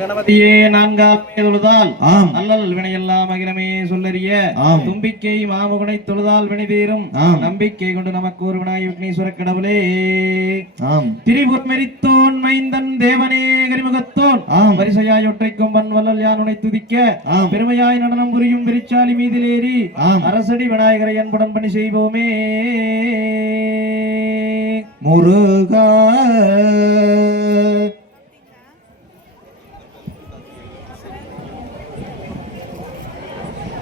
கணபதியே நான்காம் தொழுதால் அல்லல் வினையெல்லாம் அகிலமே சொல்லறிய. தும்பிக்கை மாமுகனை தொழுதால் வினை தீரும். நம்பிக்கை கொண்டு நமக்கு ஒரு வினாய் விக்னேஸ்வர கடவுளே திரிபுர் மெரித்தோன் மைந்தன் தேவனே கரிமுகத்தோன் ஆம். வரிசையாய் ஒற்றை கொம்பன் வல்லல் யானுனை துதிக்க. பெருமையாய் நடனம் புரியும் பெரிச்சாலி மீதிலேறி. அரசடி விநாயகரை அன்புடன் பணி செய்வோமே முருகா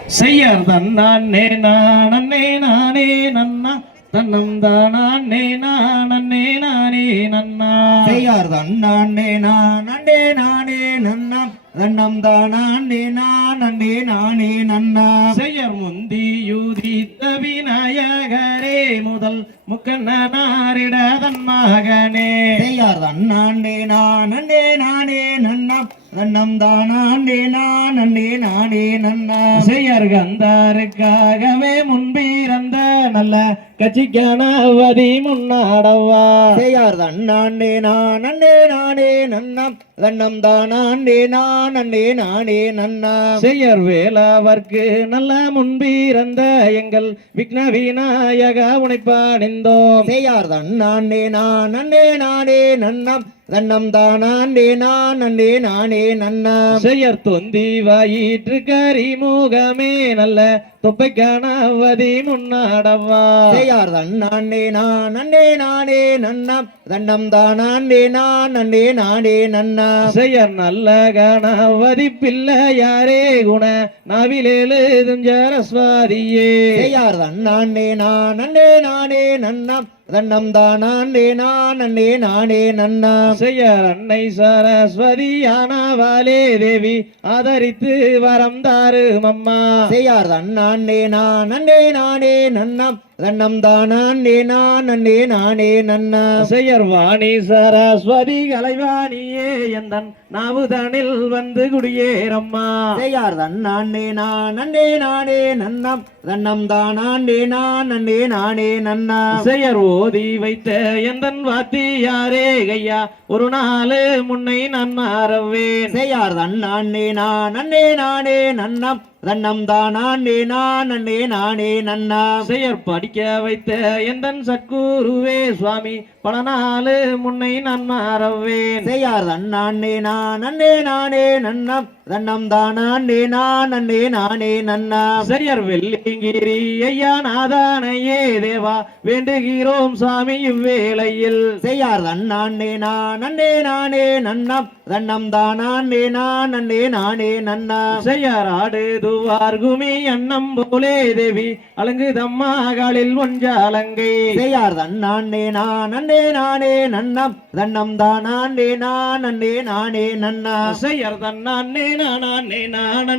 செய்யார் தன்னானே நானே நானே நன்னா தன்னம் தானே நானே நானே நன்னா செய்யார் தன்னாண்டே நானண்டே நானே நன்னம் தன்னம் தானே நானண்டே நானே நன்னா செய்யர் முந்தி யூதித்த விநாயகரே முதல் முக்கண்ணனாரிட தன் மகனே செய்யார் தன்னாண்டே நானண்டே நானே நன்னம் தன்னம் தானே நானண்டே நானே நன்னா. செய்யர் கந்தாருக்காகவே முன்பிறந்த நல்ல கட்சிக்கானவதி முன்னாடவா. செய்யார் தன்னாண்டே நானண்டே நானே நன்னம் தன்னம் தானே நானண்டே நானே நன்னா. செய்யர் வேளாவர்க்கு நல்ல முன்பிறந்த எங்கள் விக்ன விநாயக உனைப்பாணிந்தோம் செய்யார் தன்னாண்டே நானண்டே நானே நன்னம். தன்னம் தானே நானண்டே நானே நன்னா செய்யர் தொந்தி வாயிற்று கரிமுகமே நல்ல தொப்பைக்கானவதி முன்னாடவா. செய்யார் தன்னாண்டே நானண்டே நானே நன்னம். தன்னம் தானே நானண்டே நானே நன்னா. செய்யர் நல்ல கணவதி பிள்ளையாரே குண நாவிலேழுதும் ஜரஸ்வாதியே. செய்யார் தன்னாண்டே நானண்டே நானே நன்னம் தன்னம் தானே நானண்டே நானே நன்னா. செய்யர் அன்னை சரஸ்வதி ஆனவாலே தேவி ஆதரித்து வரம் தாரு மம்மா. செய்யார் தன்னாண்டே நானண்டே நானே நன்னம் தன்னம் தானே நானண்டே நானே நன்னா. செய்யர் வாணி சரஸ்வதி கலைவாணியே எந்தன் நாவுதனில் வந்து குடியேறம்மா. செய்யார் தன்னாண்டே நானண்டே நானே நன்னம் தன்னம் தானே நானண்டே நானே நன்னா. செய்யர் ஓதி வைத்த எந்தன் வாத்தியாரே ஐயா? ஒரு நாள் முன்னை நான் மாறவேன். செய்யார் அண்ணாண்ணே நான் அண்ணே நானே நன்னம். தன்னம் தானே நானண்டே நானே நன்னா. செய்யர் படிக்க வைத்த எந்தன் சத்குருவே சுவாமி பல நாள் முன்னை நான் மாறவேன். செய்யார் தன்னாண்டே நானண்டே நானே நன்னம் தன்னம் தானே நானண்டே நானே நன்னா. செய்யர் வெள்ளிங்கிரி ஐயா நாதானையே தேவா வேண்டுகிறோம் சாமி இவ்வேளையில். செய்யார் தன்னாண்டே நானண்டே நானே நன்னம் தன்னம் தானே நானே நன்னா. செய்யார் ஆடு துவார் குமி அன்னம் போலே தேவி அலங்கு. தம்மாகளில் ஒன்றாலங்கை செய்யார் தன்னாண்டே நானண்டே நானே நன்னம் தன்னம் தானே நானண்டே நானே நன்னா. செய்யர் தன்னானே நானே நானே